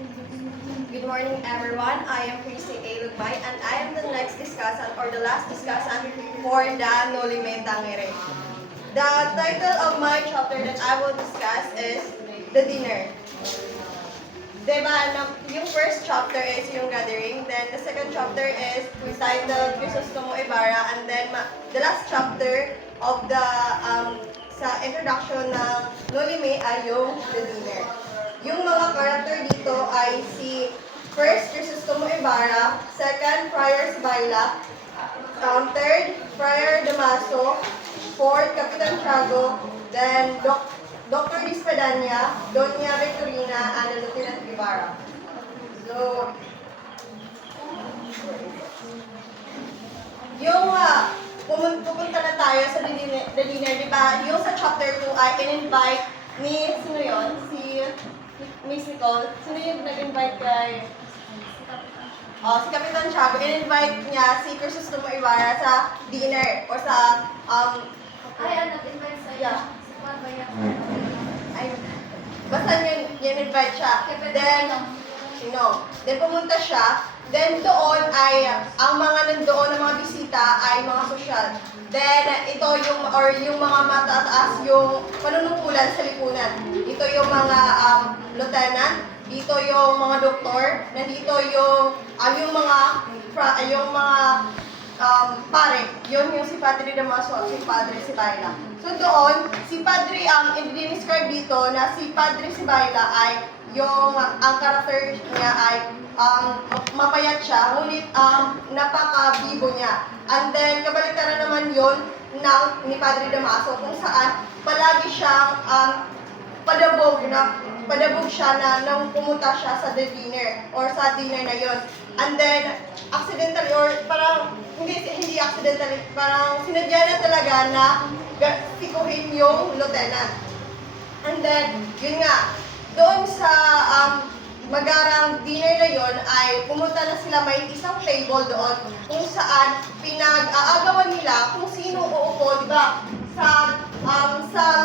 Good morning, everyone. I am Christy A. Lugmay, and I am the next discussant or the last discussant for the Nolime Tangere. The title of my chapter that I will discuss is The Dinner. Diba, yung first chapter is yung gathering, then the second chapter is titled Crisostomo Ibarra, and then the last chapter of the sa introduction ng Nolime ay yung The Dinner. Yung mga character dito ay si first, Crisostomo Ibarra, second, Friar Sibayla, third, Friar Damaso, fourth, Kapitan Tiago, then Dr. Dispadania, Doña Victorina, and Lieutenant Ibarra. So, yung pupunta na tayo sa The Dinner, di ba? Yung sa chapter 2 ay in-invite ni, sino yun? Si Miss Nicole. Sino yung nag-invite kay? Si Kapitan Tiago. In-invite niya si Crisostomo Ibarra sa dinner or sa, nag-invite sa'yo. Yeah. Si Juan Bayan. Ay, basta yun-invite siya. Then, Then pumunta siya. Then doon ay, ang mga nandoon ng mga bisita ay mga sosyal. Then, ito yung mga matataas yung panunungkulan sa lipunan. Ito yung mga lieutenant, dito yung mga doktor, nandito yung mga pare, yun yung si Padre Damaso at si Padre Sibayla. So doon, si Padre, i-describe dito na si Padre Sibayla ay ang character niya ay mapayat siya, ngunit napaka-bibo niya. And then, kabaliktaran naman yun ni Padre Damaso kung saan palagi siyang padabog siya na nung pumunta siya sa The Dinner or sa dinner na yon. And then, accidentally or parang hindi accidentally, parang sinadya na talaga na pikuhin yung lieutenant. And then, yun nga, doon sa magarang dinner na yon ay pumunta na sila, may isang table doon kung saan pinag-aagawan nila kung sino uupo, di ba? Sa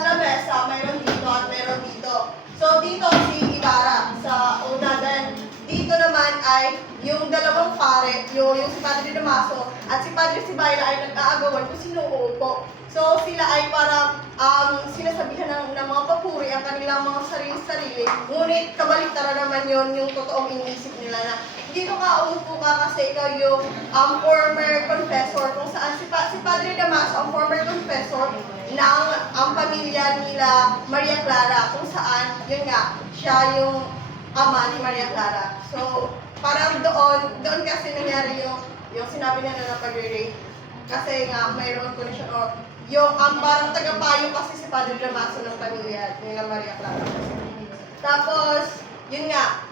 lamesa, mayroon dito at mayroon dito. So, dito si Ibarra sa una, then dito naman ay yung dalawang pare, yung si Padre Damaso at si Padre Sibayla ay nag-aagawan kung sino uupo. So, sila ay parang sinasabihan ng mga papuri ang kanilang mga sarili-sarili. Ngunit kabaliktaran naman yun yung totoong iniisip nila na dito ka umupo ka kasi ikaw yung former confessor kung saan si Padre Damaso ang former confessor ng pamilya nila Maria Clara kung saan, yun nga, siya yung ama ni Maria Clara. So, parang doon kasi nangyari yung sinabi nila na pag-rape. Kasi nga, mayroon connection or yung parang tagapayo kasi si Padre Damaso ng pamilya nila Maria Clara. Tapos, yun nga,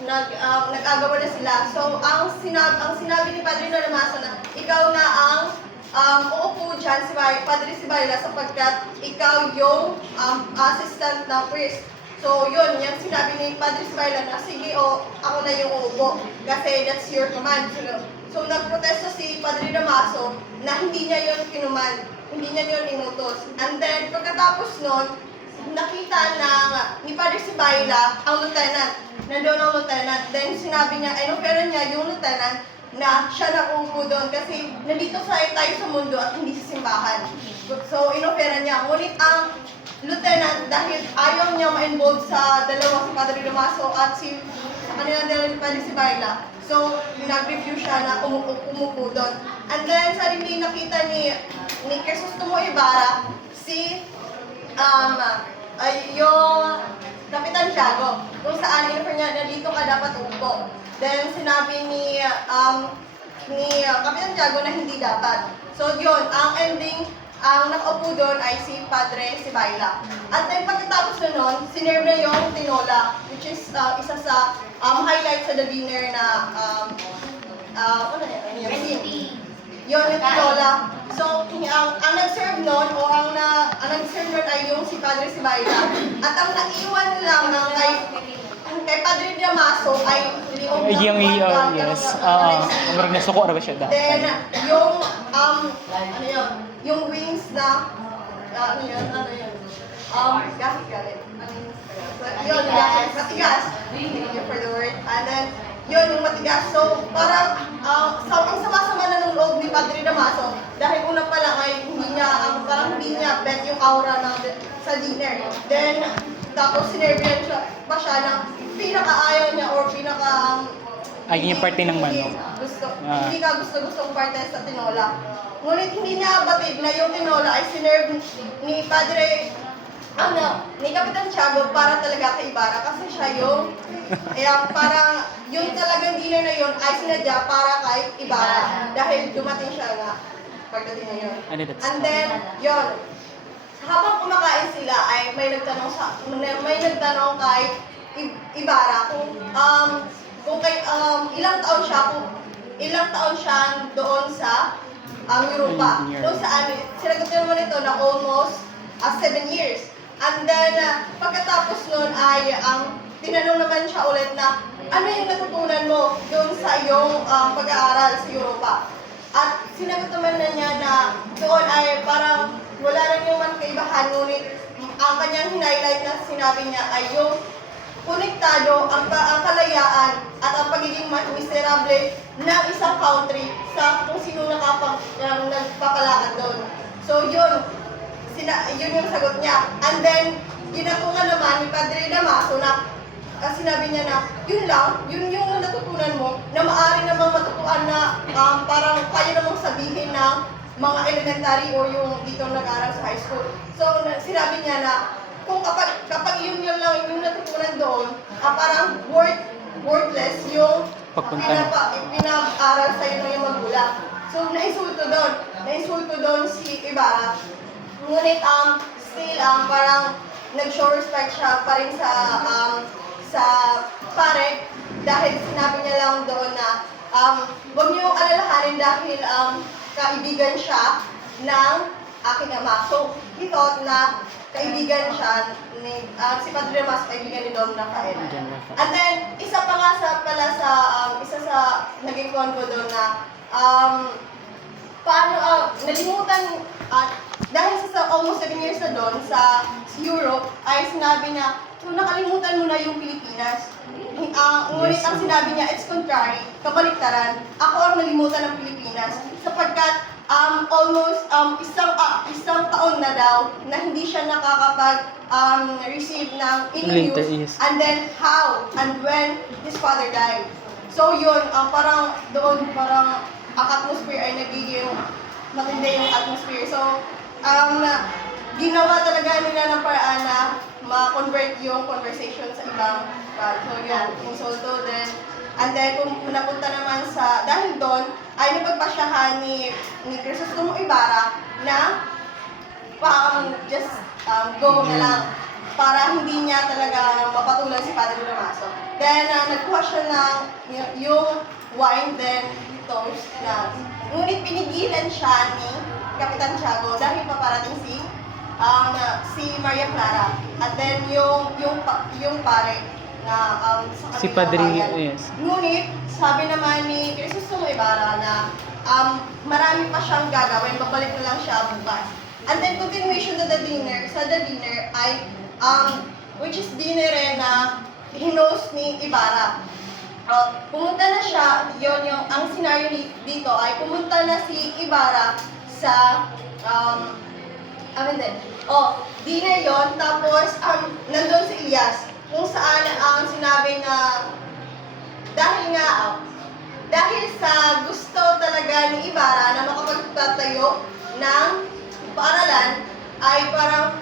nag-agawa na sila. So, ang sinabi ni Padre Damaso na ikaw na ang uupo dyan, Padre Sibayla, sapagkat ikaw yung assistant na priest. So, yun, yung sinabi ni Padre Sibayla na, sige, ako na yung uupo, kasi that's your command. So, nagprotesto si Padre Damaso na hindi niya yun kinuman, hindi niya yun inutos. And then, pagkatapos nun, nakita ni Padre Sibayla ang lieutenant, nandoon ang lieutenant. Then, sinabi niya, inofera niya yung lieutenant na siya na uupo doon kasi nandito tayo sa mundo at hindi sa simbahan. So, inofera niya. Ngunit ang lieutenant, dahil ayaw niya ma-involve sa dalawa, si Padre Damaso at sa kanilang dalawa ni Padre Sibayla, so nag-review siya na umupo doon. And then, sa rin nakita ni Crisostomo Ibarra, yung Kapitan Tiago, kung saan inoffer niya na dito ka dapat upo. Then, sinabi ni Kapitan Tiago na hindi dapat. So, yun, ang ending, ang nakaupo doon ay si Padre Sibayla. At then pagkatapos na nun, sinerve na yung tinola, which is isa sa highlight sa The Dinner na Recipe. yun, yung tinola. So, ang nag-serve nun, o ang nag-serve nun ay yung si Padre Sibayla. At ang naiwan lamang kay Padre Damaso ay yes. Marag nasuko na ba siya dahil? Then, yung wings na, gamit. So, yun, matigas. Thank you for the word. And then, yun, yung matigas. So, parang, ang sama-sama na ng loob ni Padre Damaso, dahil una pa lang ay parang hindi niya bet yung aura sa dinner. Then, tapos sinerbihan pa siya ng pinaka-ayaw niya or Ay, yung parte ng manok. Hindi ka gusto-gustong parte sa tinola. Ngunit hindi niya batid na yung tinola ay sinerve ni Padre, ni Kapitan Tiago para talaga kay Ibarra kasi siya yung, parang yung talagang dinner na yun ay sinadya para kay Ibarra dahil dumating siya nga pagdating na yun. And then, yun, habang kumakain sila ay may nagtanong kay Ibarra kung ilang taon siya doon sa Europa. Doon sa sinagot naman ito na almost 7 years. And then, pagkatapos nun ay tinanong naman siya ulit na ano yung natutunan mo doon sa iyong pag-aaral sa Europa. At sinagot naman na niya na doon ay parang wala rin naman kaibahan, ngunit ang kanyang highlight na sinabi niya ay yung konektado ang kalayaan at ang pagiging miserable ng isang country sa kung sino nagpapalakad doon. So yun yung sagot niya. And then, ginatungan naman ni Padre Damaso na sinabi niya na yun yung natutunan mo na maaari namang matutuan na parang kaya namang sabihin ng mga elementary o yung dito nag-aaral sa high school. So, sinabi niya na kung kapag yun lang yung natutunan doon, parang worthless yung pinag-aral sa'yo ng yung magulang. So, nainsulto doon si Ibarra. Ngunit, still, parang nag-show respect siya pa rin sa pare dahil sinabi niya lang doon na huwag niyo alalahanin dahil kaibigan siya ng aking ama. So, he thought na kaibigan siya si Padre Damaso, kaibigan ni Dom Rafael. And then, isa sa naging con ko doon na nalimutan, dahil sa almost 7 years na doon sa Europe, ay sinabi niya, nakalimutan mo na yung Pilipinas. Ngunit ang sinabi niya, it's contrary, kabaliktaran. Ako ang nalimutan ng Pilipinas sapagkat almost isang taon na daw na hindi siya nakakapag-receive ng any news. And then how and when his father died. So yun, parang doon, parang ang atmosphere ay nagiging matindi yung atmosphere. So, ginawa talaga nila ng paraan na ma-convert yung conversation sa ibang so yun, insulto din. And then, kung napunta naman dahil doon, ay napagpasyahan ni Crisostomo Ibarra na just go na lang para hindi niya talaga mapatulan si Padre Damaso. Then, nagkuha siya ng yung wine, then toast na. Ngunit pinigilan siya ni Kapitan Tiago dahil paparating si Maria Clara. At then, yung pare na sa Si Padre, yes. Ngunit, sabi naman ni Crisostomo Ibarra na marami pa siyang gagawin, babalik na lang siya bukas. And then, continuation sa the dinner ay, which is dinner na hinost ni Ibarra. Pumunta na siya, ang scenario dito ay pumunta na si Ibarra sa, dinner yon, tapos nandun si Elias, kung saan ang sinabi na dahil sa gusto talaga ni Ibarra na makapagtatayo ng paaralan ay parang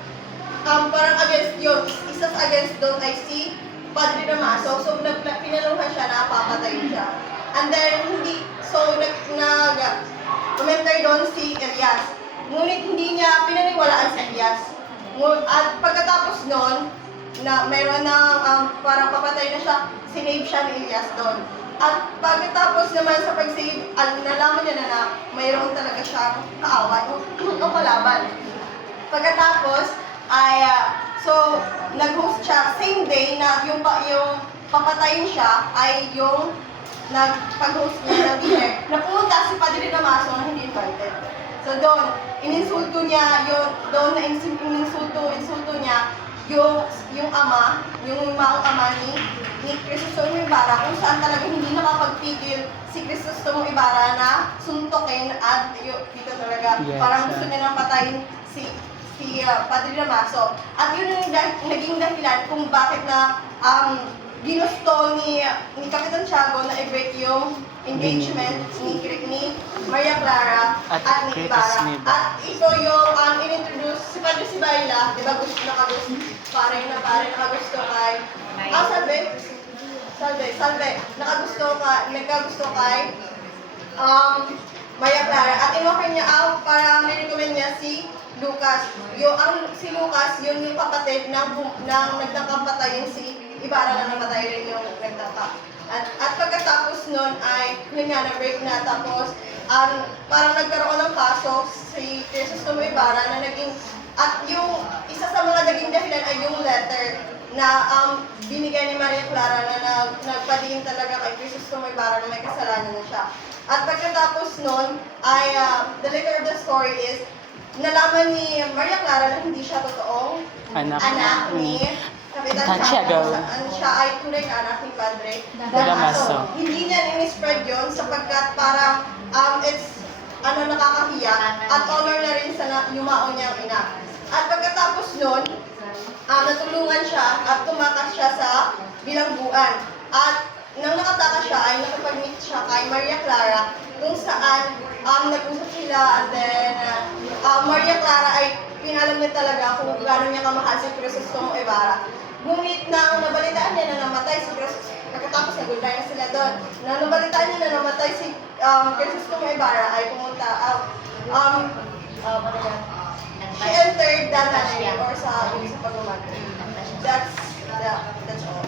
against yun, isa sa against doon ay si Padre Damaso. So pinaluhan siya na papatayin siya. And then komentar doon si Elias. Ngunit hindi niya pinaniwalaan si Elias. At pagkatapos noon, na mayroon na parang papatay na siya, sinave siya ni Elias doon. At pagkatapos naman sa pag-save, nalaman niya na mayroon talaga siyang kaaway o kalaban. Pagkatapos, ay, nag-host siya, same day na yung papatayin siya ay yung nagpag-host niya ng dinner. Napunta si Padre Damaso na hindi invited. So doon, ininsulto niya insulto niya yung ama, yung maong ama ni Crisostomo Ibarra, kung saan talaga hindi nakapagpigil si Crisostomo Ibarra na suntukin at dito talaga Yes, parang gusto niya nang patayin si Padre Damaso. At yun yung naging dahilan kung bakit na ginusto ni Kapitan Tiago na i-break yung engagement ni Maria Clara At at ni Critus Ibarra. ni Ibarra. At ito yung in-introduce si Padre Sibayla, di ba gusto nakagusto, pare nakagusto kay, Salve, nagkagusto kay Maria Clara. At in-offer niya para nirecommend niya si Lucas. Si Lucas, yun yung kapatid ng nagtangkang patayin si Ibarra na namatay rin yung nagtangka. At pagkatapos nun ay, yun nga, na-break na. Tapos, parang nagkaroon ng kaso si Crisostomo Ibarra na naging, at yung isa sa mga naging dahilan ay yung letter na binigay ni Maria Clara na nagpadiin talaga kay Crisostomo Ibarra na may kasalanan na siya. At pagkatapos nun ay, the later of the story is, nalaman ni Maria Clara na hindi siya totoong anak ni Kapitan Tiago. Siya ay tunay na anak ni Padre Damaso. Hindi niya ni-spread yun sapagkat parang it's nakakahiya at honor na rin sa yumao niyang ina. At pagkatapos nun, natulungan siya at tumakas siya sa bilangguan. At nang nakatakas siya ay nakapag-meet siya kay Maria Clara kung saan nag-usap sila and then Maria Clara ay pinalam niya talaga kung gaano niya kamahal si Crisostomo Ibarra. Ngunit nang nabalitaan niya na namatay si Crisostomo, pagkatapos nag-goodbye na sila doon, nang nabalitaan niya na namatay si Crisostomo Ibarra ay pumunta she entered the nunnery or sa pagmamagay. That's all.